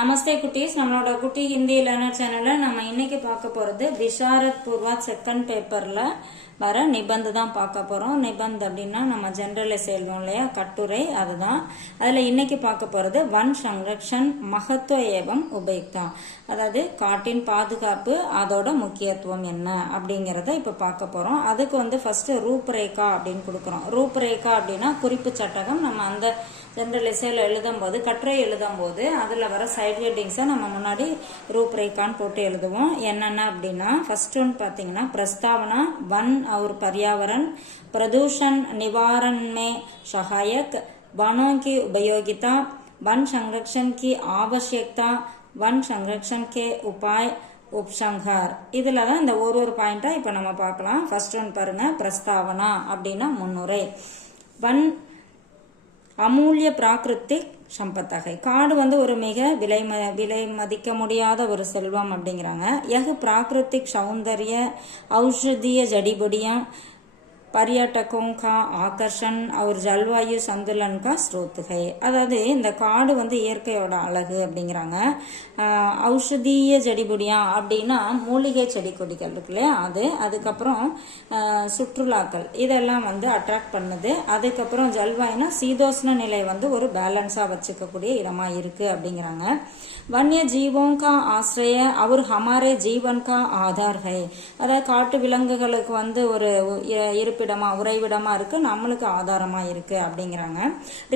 நமஸ்தே குட்டீஸ், நம்மளோட குட்டி ஹிந்தி லேர்னர் சேனல்ல நம்ம இன்னைக்கு பார்க்க போறது பிஷாரத் பூர்வா செகண்ட் பேப்பர்ல வர நிபந்து தான் பார்க்க போறோம். நிபந்து அப்படின்னா நம்ம ஜெனரல்ல செல்வோம் இல்லையா, கட்டுரை, அதுதான். அதுல இன்னைக்கு பார்க்க போறது வன் சங்ரக்ஷன் மகத்துவ ஏவம் உபயுக்தா, அதாவது காட்டின் பாதுகாப்பு, அதோட முக்கியத்துவம் என்ன அப்படிங்கறத இப்ப பார்க்க போறோம். அதுக்கு ஃபர்ஸ்ட் ரூப்ரேகா அப்படின்னு கொடுக்குறோம். ரூப்ரேகா அப்படின்னா குறிப்பு சட்டகம். நம்ம அந்த ஜெனரல் எஸ்ஏல எழுதும் போது, கட்டுரை எழுதும் போது அதுல வர சைட் ஹெட்டிங்ஸை நம்ம முன்னாடி ரூப்ரேகான்னு போட்டு எழுதுவோம். என்னென்ன அப்படின்னா, ஃபர்ஸ்ட் ஒன் பாத்தீங்கன்னா प्रस्तावना वन और पर्यावरण प्रदूषण निवारण में सहायक, वनों की उपयोगिता, वन संरक्षण की आवश्यकता, वन संरक्षण के उपाय, உப்சங்கார். இதுல தான் இந்த ஒரு பாயிண்டா இப்ப நம்ம பார்க்கலாம். ஃபர்ஸ்ட் ஒன் பாருங்க, பிரஸ்தாவனா அப்படின்னா முன்னுரை. வன் அமூல்ய பிராகிருத்திக் சம்பத்தகை, காடு ஒரு மிக விலை மதிக்க முடியாத ஒரு செல்வம் அப்படிங்கிறாங்க. யஹ் பிராகிருத்திக் சௌந்தர்ய औषधीय जड़ी-बूटियां पर्यटकों का आकर्षण और जलवायु संतुलन का स्रोत है. அதாவது இந்த காடு இயற்கையோட அழகு அப்படிங்கிறாங்க. ஔஷதீய ஜடிபுடியா அப்படின்னா மூலிகை செடி கொடிகள் இருக்கு இல்லையா, அது. அதுக்கப்புறம் சுற்றுலாக்கள், இதெல்லாம் அட்ராக்ட் பண்ணுது. அதுக்கப்புறம் ஜல்வாயுனா சீதோஷ்ண நிலை ஒரு பேலன்ஸா வச்சுக்கக்கூடிய இடமா இருக்கு அப்படிங்கிறாங்க. वन्य जीवों का आश्रय और हमारे जीवन का आधार है. அதாவது காட்டு விலங்குகளுக்கு ஒரு இருப்பிடமா, உறைவிடமா இருக்கு, நம்மளுக்கு ஆதாரமா இருக்கு அப்படிங்கிறாங்க.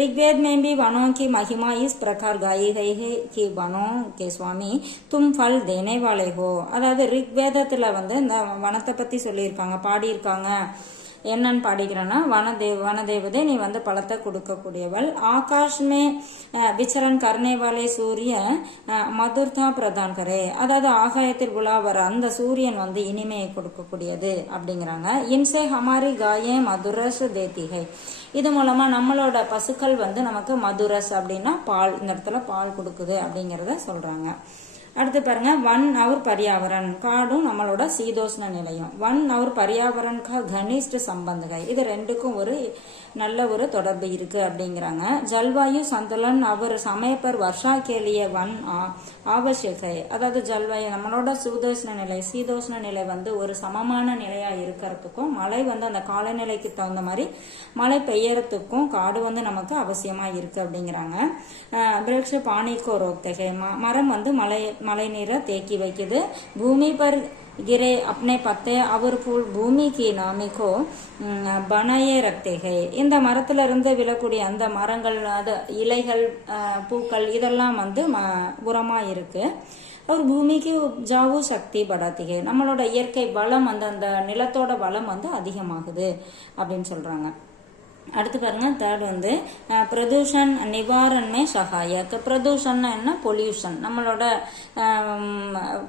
ऋग्वेद में भी वनों की महिमा इस प्रकार गाई गई है कि वनों के स्वामी तुम फल देने वाले हो. அதாவது ரிக்வேதத்துல இந்த வனத்தை பத்தி சொல்லியிருக்காங்க, பாடியிருக்காங்க. என்னன்னு பாடிக்கிறேன்னா, வனதேவதே நீ பழத்தை கொடுக்கக்கூடியவள். ஆகாஷ் மே விச்சரன் கர்னே வாலே சூரிய மதுர்தா பிரதான் கரே, அதாவது ஆகாயத்தில் உலாவர அந்த சூரியன் இனிமையை கொடுக்கக்கூடியது அப்படிங்கிறாங்க. இன்சே ஹமாரி காயே மதுரஸ் தேத்திகை, இது மூலமா நம்மளோட பசுக்கள் நமக்கு மதுரஸ் அப்படின்னா பால், இந்த இடத்துல பால் கொடுக்குது அப்படிங்கறத சொல்றாங்க. அடுத்து பாருங்க, वन और पर्यावरण, காடும் நம்மளோட சீதோஷ்ண நிலையம். वन और पर्यावरण का घनिष्ठ संबंध है, இது ரெண்டுக்கும் ஒரு நல்ல ஒரு தொடர்பு இருக்கு அப்படிங்கிறாங்க. ஜல்வாயு சந்துலன் அவர் समय पर वर्षा के लिए वन आवश्यक है, அதாவது ஜல்வாயு நம்மளோட சீதோஷ்ண நிலை ஒரு சமமான நிலையா இருக்கிறதுக்கும், மழை அந்த காலநிலைக்கு தகுந்த மாதிரி மழை பெய்யறதுக்கும் காடு நமக்கு அவசியமா இருக்கு அப்படிங்கிறாங்க. விருட்ச பானிக்கோ ரோக்தகை, மரம் மழை நீரை தேக்கி வைக்குது. பூமி பர் गिरे अपने पत्ते और फूल भूमि की नामी को बनाए रखते हैं. இந்த மரத்துல இருந்து விழக்கூடிய அந்த மரங்கள், அது இலைகள், பூக்கள், இதெல்லாம் உரமா இருக்கு. ஒரு பூமிக்கு உப்ஜாவு சக்தி படாத்தி है, நம்மளோட இயற்கை வளம், அந்த நிலத்தோட வளம் அதிகமாகுது அப்படின்னு சொல்றாங்க. அடுத்து பாருங்க, தேர்ட் பிரதூஷன் நிவாரணமே சகாயக். பிரதூஷன் என்ன, பொல்யூஷன், நம்மளோட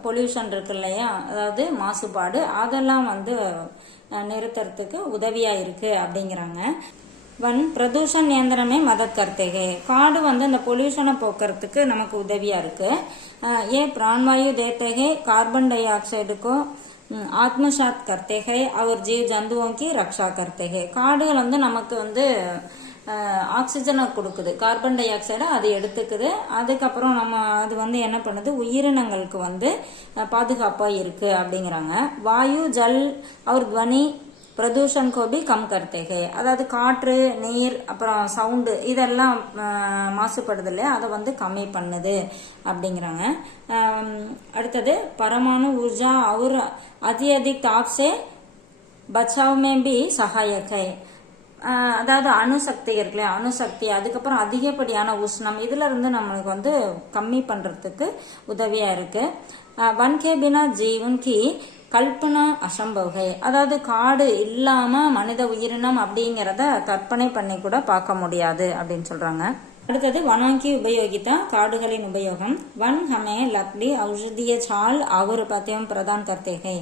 பொல்யூஷன் இருக்கு இல்லையா, அதாவது மாசுபாடு, அதெல்லாம் நிறுத்துறதுக்கு உதவியா இருக்கு அப்படிங்கிறாங்க. वन प्रदूषण नियंत्रण में मदद करते हैं, காடு அந்த பொல்யூஷனை போக்குறதுக்கு நமக்கு உதவியா இருக்கு. ये प्राणवायु देते हैं, कार्बन डाइऑक्साइड को आत्मसात करते हैं और जीव जंतुओं की रक्षा करते हैं. காடுகள் நமக்கு ஆக்சிஜனை கொடுக்குது, கார்பன் டை ஆக்சைடை அது எடுத்துக்குது. அதுக்கப்புறம் நம்ம அது என்ன பண்ணுது, உயிரினங்களுக்கு பாதுகாப்பா இருக்கு அப்படிங்கிறாங்க. வாயு ஜல் और ध्वनि பிரதூஷன் கோபி கம் கர்த்தே, அதாவது காற்று, நீர், அப்புறம் சவுண்டு, இதெல்லாம் மாசுபடுது இல்லையா, அதை கம்மி பண்ணுது அப்படிங்கிறாங்க. அடுத்தது பரமாணு ஊர்ஜா और அதிக தாப் சே பச்சாவ் மே பி சகாயக் है, அதாவது அணுசக்தி இருக்குல்ல, அணுசக்தி, அதுக்கப்புறம் அதிகப்படியான உஷ்ணம், இதுல இருந்து நம்மளுக்கு கம்மி பண்றதுக்கு உதவியா இருக்கு. वन के बिना जीवन की கல்பனா அசம்பவகை, அதாவது காடு இல்லாம மனித உயிரினம் அப்படிங்கறத கற்பனை பண்ணி கூட பார்க்க முடியாது அப்படின்னு சொல்றாங்க. அடுத்தது வனோங்கி உபயோகித்தா, காடுகளின் உபயோகம். வன் ஹமே லக்டி ஔஷதிய சால் அவர் பத்தியம் பிரதான் கர்த்தேகை,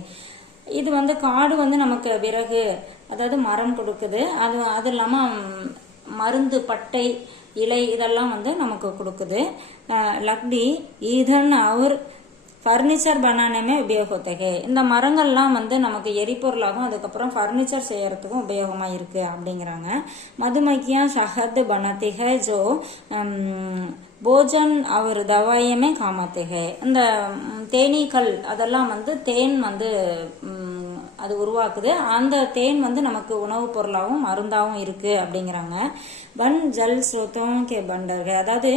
இது காடு நமக்கு விறகு, அதாவது மரம் கொடுக்குது. அது இல்லாம மருந்து, பட்டை, இலை, இதெல்லாம் நமக்கு கொடுக்குது. லக்டி ஈதன் அவர் फर्नीचर बनाने में उपयोग होते हैं. இந்த மரங்கள்லாம் வந்து நமக்கு எரிபொருளாகும், அதுக்கப்புறம் ஃபர்னிச்சர் செய்யறதுக்கும் உபயோகமா இருக்கு அப்படிங்கிறாங்க. मधुमक्खियां शहद बनाती है जो போஜன் அவர் தவாயமே காமாத்தே ஹே. இந்த தேனீக்கள் அதெல்லாம் வந்து தேன் வந்து அது உருவாக்குது. அந்த தேன் வந்து நமக்கு உணவுப் பொருளாகவும் மருந்தாகவும் இருக்கு அப்படிங்கிறாங்க. வன் ஜல் ஸ்ரோத்தம் கே பண்டர்கள், அதாவது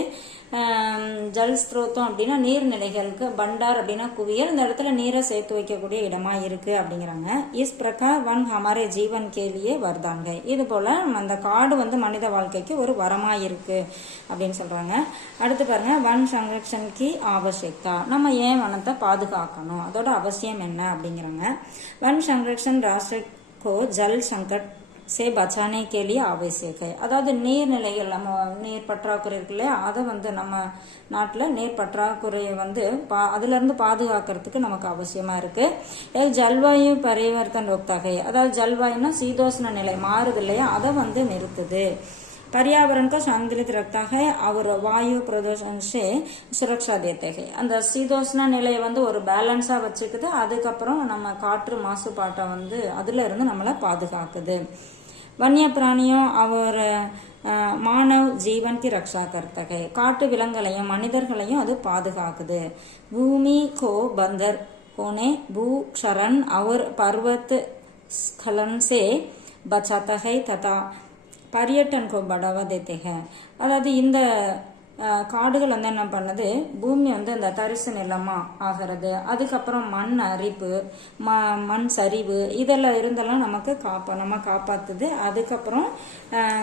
ஜல் ஸ்ரோத்தம் அப்படின்னா நீர்நிலைகளுக்கு, பண்டார் அப்படின்னா குவியல், இந்த இடத்துல நீரை சேர்த்து வைக்கக்கூடிய இடமா இருக்கு அப்படிங்கிறாங்க. இஸ் பிரகார் வன் ஹமாரே ஜீவன் கேலியே வர்தாங்க. இது போல அந்த காடு வந்து மனித வாழ்க்கைக்கு ஒரு வரமா இருக்கு அப்படின்னு சொல்றாங்க. அடுத்து பாருங்க, வன் சங்ரக்ஷன்கி ஆவசியக்தா, நம்ம ஏன் வனத்தை பாதுகாக்கணும், அதோட அவசியம் என்ன அப்படிங்கிறாங்க. वन संरक्षण राष्ट्र को जल संकट से बचाने के लिए आवश्यक है. அதாவது நீர்நிலைகள், நம்ம நீர் பற்றாக்குறை இருக்குல்ல, அதை வந்து நம்ம நாட்டில் நீர் பற்றாக்குறையை வந்து அதுல இருந்து பாதுகாக்கிறதுக்கு நமக்கு அவசியமா இருக்கு. ஜல்வாயு பரிவர்த்தன் ரோக்தாகை, அதாவது ஜல்வாயுனா சீதோஷ்ண நிலை மாறுது இல்லையா, அதை வந்து நிறுத்துது. पर्यावरण को संतुलित रखता है और वायु प्रदूषण से सुरक्षा देते हैं. அந்த சீதோஷ்ண நிலையை வந்து ஒரு பேலன்ஸா வச்சுக்குது. அதுக்கப்புறம் நம்ம காற்று மாசுபாட்டை வந்து அதுல இருந்து நம்மளை பாதுகாக்குது. वन्य प्राणियों और मानव जीवन की रक्षा करता है. காட்டு விலங்குகளையும் மனிதர்களையும் அது பாதுகாக்குது. भूमि को बंजर होने, भूक्षरण और पर्वत स्खलन से बचाता है तथा பரியட்டன் கோ படாவா தேத்தே ஹே. அதாவது இந்த காடுகள் வந்து என்ன பண்ணுது, பூமி வந்து அந்த தரிசு நிலமா ஆகிறது, அதுக்கப்புறம் மண் அரிப்பு, மண் சரிவு, இதெல்லாம் இருந்தெல்லாம் நமக்கு நம்ம காப்பாத்துது, அதுக்கப்புறம்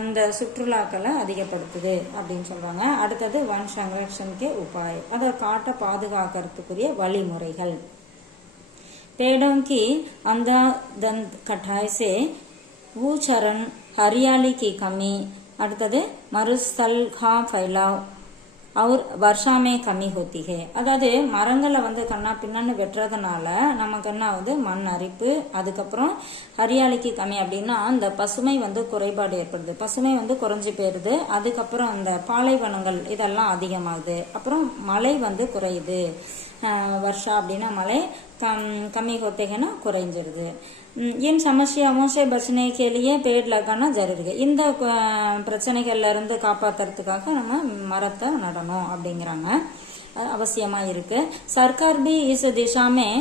இந்த சுற்றுலாக்களை அதிகப்படுத்துது அப்படின்னு சொல்றாங்க. அடுத்தது வன் சங்ரக்ஷன்கே உபாய், அதை காட்டை பாதுகாக்கிறதுக்குரிய வழிமுறைகள். पेड़ों की अंधाधुंध कटाई से भूचरण, हरियाली की कमी, அடுத்தது மறுஸ்தல் கா ஃபைலாவ் और वर्षा में कमी होती है. அதாவது மரங்களை வந்து கண்ணா பின்னான்னு வெட்டுறதுனால நமக்கு என்ன ஆகுது, மண் அரிப்பு, அதுக்கப்புறம் ஹரியாலிக்கு கம்மி அப்படின்னா அந்த பசுமை வந்து குறைபாடு ஏற்படுது, பசுமை வந்து குறைஞ்சி போயிருது, அதுக்கப்புறம் அந்த பாலைவனங்கள் இதெல்லாம் அதிகமாகுது, அப்புறம் மழை வந்து குறையுது. वर्षा அப்படின்னா மழை, कमी होते हैं ना குறைஞ்சிருது. इन समस्याओं से बचने के लिए पेड़ लगाना जरूरी है. இந்த பிரச்சனைகள்ல இருந்து காப்பாத்துறதுக்காக நம்ம மரத்தை நடணும் அப்படிங்கிறாங்க, அவசியமா இருக்கு. सरकार भी इस दिशा में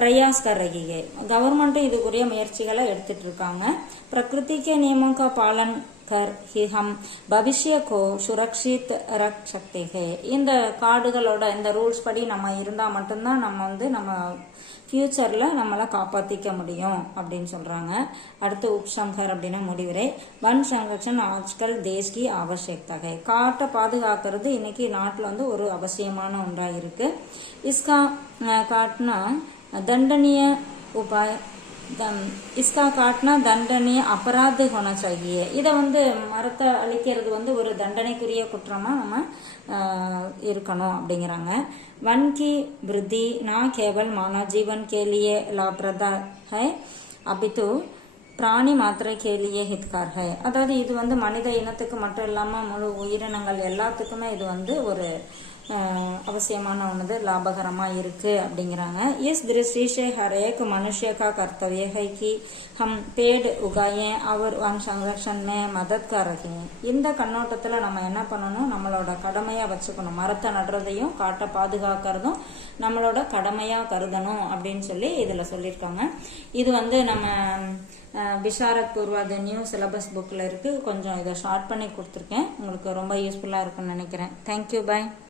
प्रयास कर रही है. गवर्नमेंट இதுக்குரிய முயற்சிகளை எடுத்துட்டு இருக்காங்க. प्रकृति के नियमों का पालन कर ही हम भविष्य को सुरक्षित रख सकते हैं. இந்த காடுகளோட இந்த ரூல்ஸ் படி நம்ம இருந்தா மட்டும்தான் நம்ம வந்து நம்ம ஃபியூச்சர்ல நம்மளை காப்பாத்திக்க முடியும் அப்படின்னு சொல்றாங்க. அடுத்து உப்சம்ஹர் அப்படின்னா முடிவுரை. வன் சங்ரக்ஷன் ஆஜ்கல் தேஷ்கி ஆவசியக்தா ஹை. காட்டை பாதுகாக்கிறது இன்னைக்கு நாட்டில் வந்து ஒரு அவசியமான ஒன்றா இருக்கு. இஸ்கா காட்னா தண்டனீய உபாய, इसका काटना दंडनीय अपराध होना चाहिए. இதை வந்து மரத்தை அழிக்கிறது வந்து ஒரு தண்டனைக்குரிய குற்றமா நம்ம இருக்கணும் அப்படிங்கிறாங்க. वन की वृद्धि ना केवल मानव जीवन के लिए लाभप्रद है अपितु பிராணி மாத்திரை கேலியே ஹித்கார் ஹை. அதாவது இது வந்து மனித இனத்துக்கு மட்டும் இல்லாம முழு உயிரினங்கள் எல்லாத்துக்குமே இது வந்து ஒரு அவசியமான ஒன்று, லாபகரமா இருக்கு அப்படிங்கிறாங்க. इस दृष्टि से हर एक मनुष्य का कर्तव्य है कि हम पेड़ उगाएं और वन संरक्षण में मदद कर रहे हैं. இந்த கண்ணோட்டத்துல நம்ம என்ன பண்ணணும், நம்மளோட கடமையா வச்சுக்கணும், மரத்தை நடுறதையும் காட்டை பாதுகாக்கிறதும் நம்மளோட கடமையா கருதணும் அப்படின்னு சொல்லி இதுல சொல்லியிருக்காங்க. இது வந்து நம்ம Bisharat Purva the new syllabus புக்ல இருக்கு. கொஞ்சம் இதை ஷார்ட் பண்ணி கொடுத்துருக்கேன், உங்களுக்கு ரொம்ப யூஸ்ஃபுல்லா இருக்குன்னு நினைக்கிறேன். தேங்க்யூ, பாய்.